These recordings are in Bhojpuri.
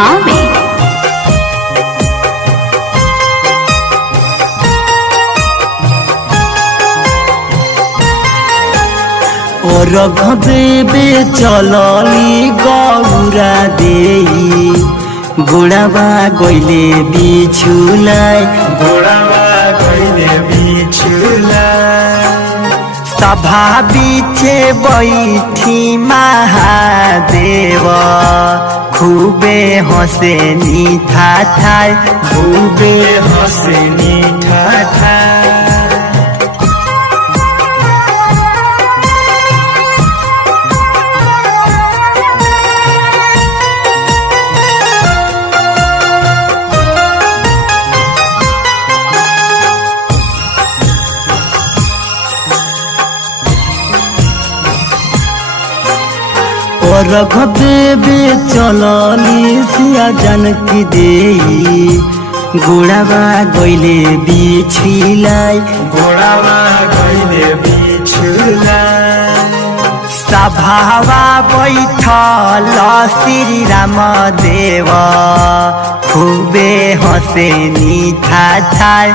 थावे। रघ देवे चलली गौरा देई गोड़ाबा गईले बिछुलाई सभा बीचे बैठी महादेव खूबे हंसे नीठा ठाय रघ देवे चलली सिया जानकी देई गोड़ाबा गईले बिछिलाई सभावा बैठल श्री राम देव खूबे हंसे नीठा ठाय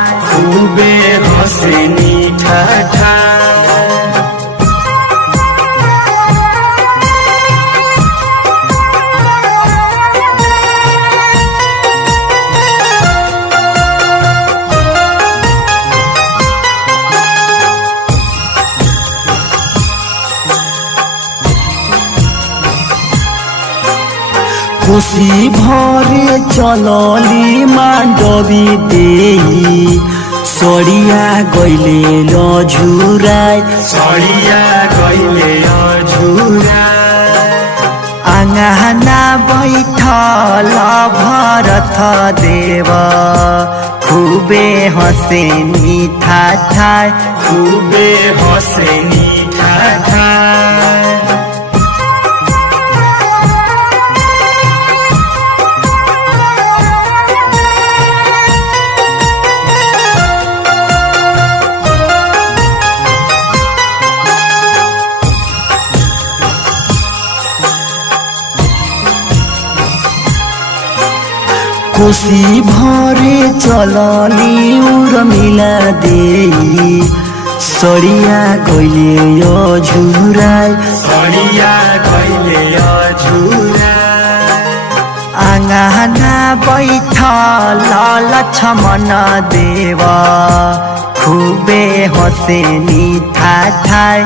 खुशी भरे चलली मांडवी देई सड़िया गईले लझुराई आंगना बैठल भरत देव खूबे हंसे नीठा ठाय खुशी भरे चलली उर्मिला देई सड़िया गईले झुराई आंगना बैठल लक्ष्मण देव खूबे हंसे नीठा ठाय